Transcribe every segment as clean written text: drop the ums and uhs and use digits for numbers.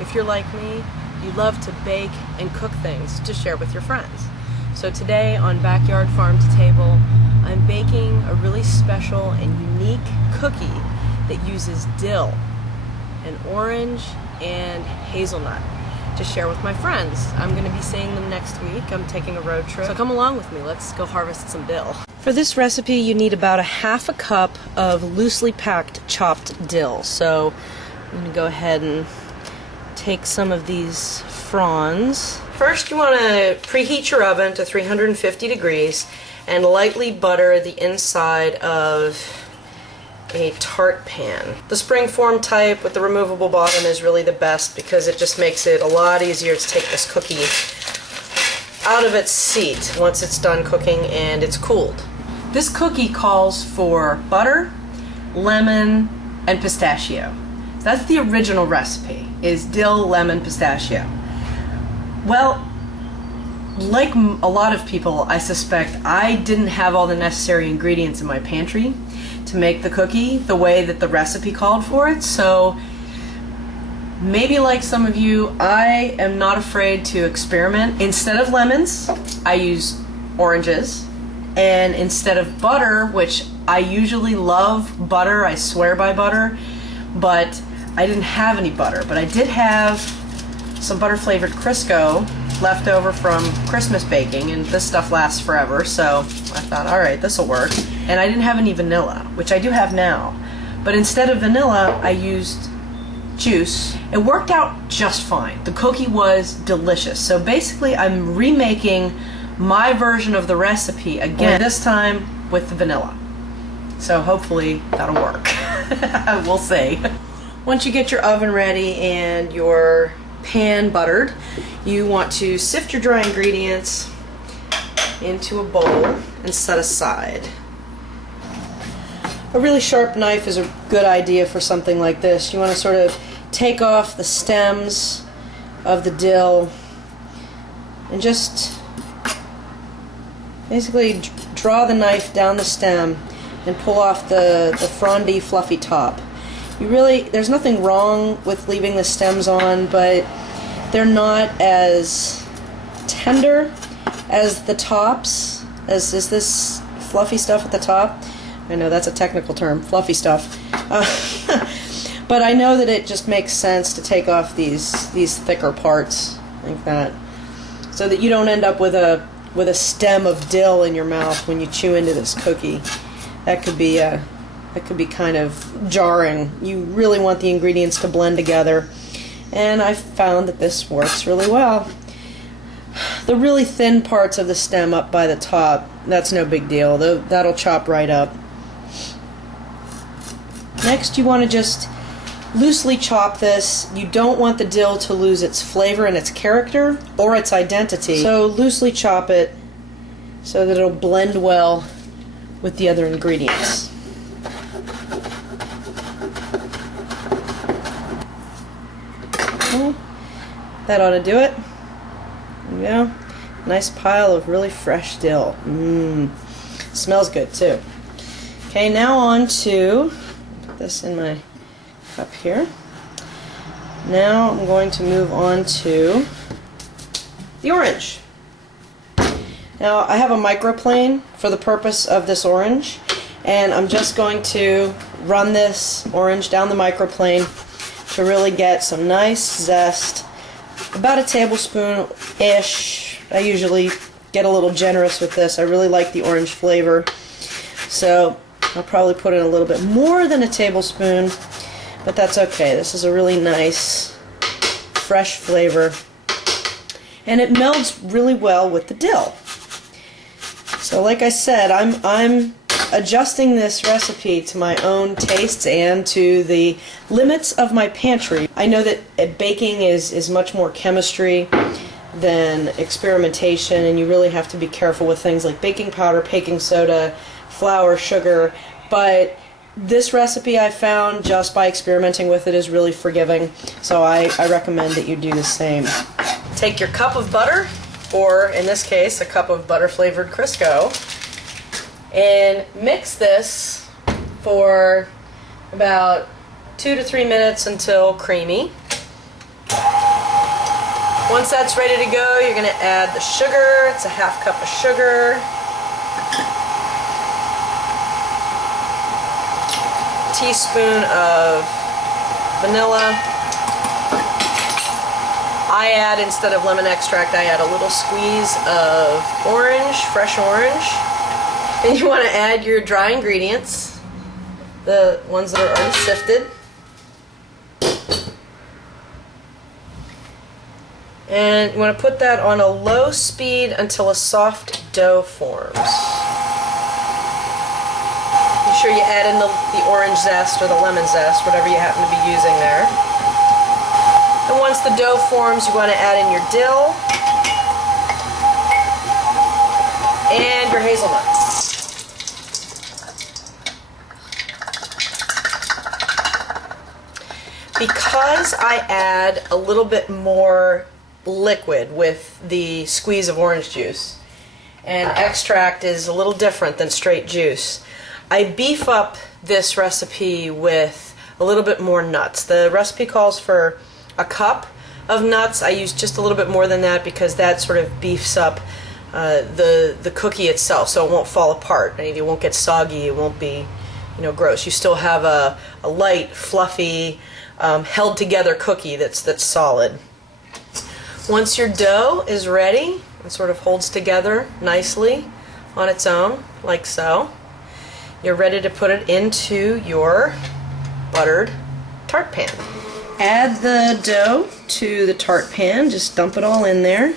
if you're like me, you love to bake and cook things to share with your friends. So today on Backyard Farm to Table, I'm baking a really special and unique cookie that uses dill and orange and hazelnut to share with my friends. I'm going to be seeing them next week. I'm taking a road trip. So come along with me. Let's go harvest some dill. For this recipe, you need about a half a cup of loosely packed chopped dill. So I'm going to go ahead and take some of these fronds. First, you want to preheat your oven to 350 degrees and lightly butter the inside of a tart pan. The springform type with the removable bottom is really the best because it just makes it a lot easier to take this cookie out of its seat once it's done cooking and it's cooled. This cookie calls for butter, lemon, and pistachio. That's the original recipe, is dill, lemon, pistachio. Well, like a lot of people, I suspect I didn't have all the necessary ingredients in my pantry to make the cookie the way that the recipe called for it, so maybe like some of you, I am not afraid to experiment. Instead of lemons, I use oranges, and instead of butter, which I usually love butter, I swear by butter, but I didn't have any butter, but I did have some butter-flavored Crisco left over from Christmas baking, and this stuff lasts forever, so I thought, alright, this'll work. And I didn't have any vanilla, which I do have now, but instead of vanilla, I used juice. It worked out just fine. The cookie was delicious. So basically, I'm remaking my version of the recipe again, this time with the vanilla. So hopefully that'll work. We'll see. Once you get your oven ready and your pan buttered, you want to sift your dry ingredients into a bowl and set aside. A really sharp knife is a good idea for something like this. You want to sort of take off the stems of the dill and just basically draw the knife down the stem and pull off the frondy, fluffy top. There's nothing wrong with leaving the stems on, but they're not as tender as the tops, as is this fluffy stuff at the top. I know that's a technical term, fluffy stuff. But I know that it just makes sense to take off these thicker parts like that, so that you don't end up with a stem of dill in your mouth when you chew into this cookie. That could be kind of jarring. You really want the ingredients to blend together, and I've found that this works really well. The really thin parts of the stem up by the top, that's no big deal. That'll chop right up. Next, you want to just loosely chop this. You don't want the dill to lose its flavor and its character or its identity, so loosely chop it so that it'll blend well with the other ingredients. Okay. That ought to do it. There we go. Nice pile of really fresh dill. Smells good too. Okay, now on to, put this in my cup here. Now I'm going to move on to the orange. Now I have a microplane for the purpose of this orange, and I'm just going to run this orange down the microplane to really get some nice zest. About a tablespoon-ish. I usually get a little generous with this. I really like the orange flavor, so I'll probably put in a little bit more than a tablespoon, but that's okay. This is a really nice, fresh flavor, and it melds really well with the dill. So like I said, I'm adjusting this recipe to my own tastes and to the limits of my pantry. I know that baking is much more chemistry than experimentation, and you really have to be careful with things like baking powder, baking soda, flour, sugar, but this recipe I found just by experimenting with it is really forgiving, so I recommend that you do the same. Take your cup of butter, or in this case a cup of butter flavored Crisco, and mix this for about 2 to 3 minutes until creamy. Once that's ready to go, you're going to add the sugar. It's a half cup of sugar. Teaspoon of vanilla. I add, instead of lemon extract, I add a little squeeze of orange, fresh orange. And you want to add your dry ingredients, the ones that are already sifted. And you want to put that on a low speed until a soft dough forms. Be sure you add in the orange zest or the lemon zest, whatever you happen to be using there. And once the dough forms, you want to add in your dill and your hazelnut. Because I add a little bit more liquid with the squeeze of orange juice, and extract is a little different than straight juice, I beef up this recipe with a little bit more nuts. The recipe calls for a cup of nuts. I use just a little bit more than that because that sort of beefs up the cookie itself, so it won't fall apart. It won't get soggy. It won't be, gross. You still have a light, fluffy, held together cookie that's solid. Once your dough is ready, it sort of holds together nicely on its own, like so. You're ready to put it into your buttered tart pan. Add the dough to the tart pan, just dump it all in there,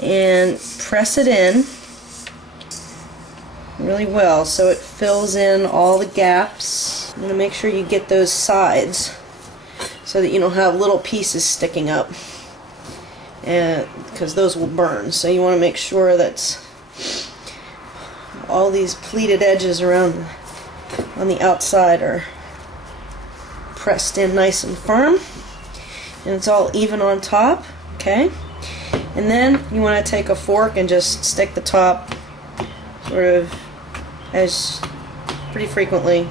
and press it in really well so it fills in all the gaps. I'm going to make sure you get those sides so that you don't have little pieces sticking up, and because those will burn. So you want to make sure that all these pleated edges around on the outside are pressed in nice and firm, and it's all even on top. Okay, and then you want to take a fork and just stick the top sort of as pretty frequently,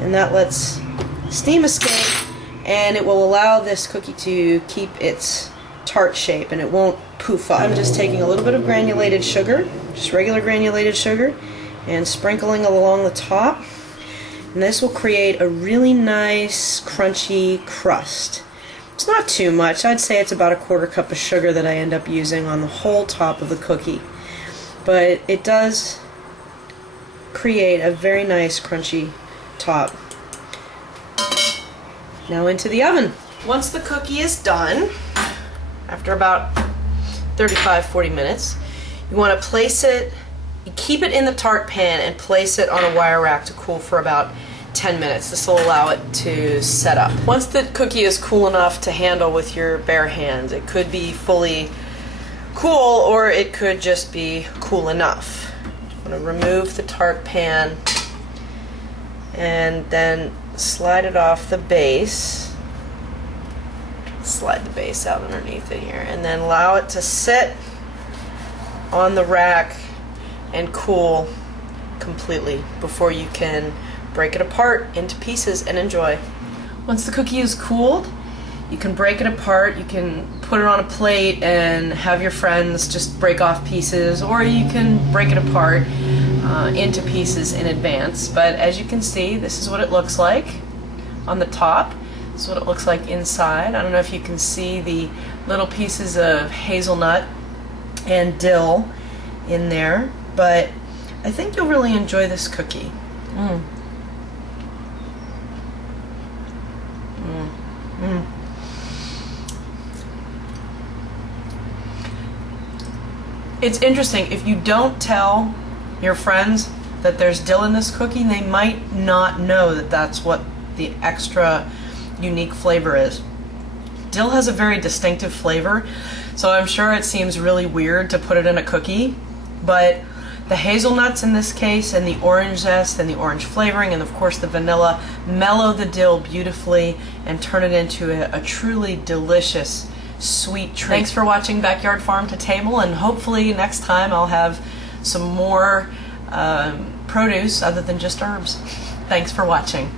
and that lets steam escape, and it will allow this cookie to keep its tart shape and it won't poof up. I'm just taking a little bit of granulated sugar, just regular granulated sugar, and sprinkling along the top, and this will create a really nice crunchy crust. It's not too much. I'd say it's about a quarter cup of sugar that I end up using on the whole top of the cookie, but it does create a very nice crunchy top. Now into the oven. Once the cookie is done, after about 35-40 minutes, you want to place it, you keep it in the tart pan and place it on a wire rack to cool for about 10 minutes. This will allow it to set up. Once the cookie is cool enough to handle with your bare hands, it could be fully cool or it could just be cool enough. I'm going to remove the tart pan and then slide it off the base. Slide the base out underneath it here, and then allow it to sit on the rack and cool completely before you can break it apart into pieces and enjoy. Once the cookie is cooled, you can break it apart. You can put it on a plate and have your friends just break off pieces, or you can break it apart into pieces in advance. But as you can see, this is what it looks like on the top. This is what it looks like inside. I don't know if you can see the little pieces of hazelnut and dill in there, but I think you'll really enjoy this cookie. It's interesting, if you don't tell your friends that there's dill in this cookie, they might not know that that's what the extra unique flavor is. Dill has a very distinctive flavor, so I'm sure it seems really weird to put it in a cookie, but the hazelnuts in this case, and the orange zest, and the orange flavoring, and of course the vanilla, mellow the dill beautifully and turn it into a truly delicious sweet treat. Thanks for watching Backyard Farm to Table, and hopefully next time I'll have some more produce other than just herbs. Thanks for watching.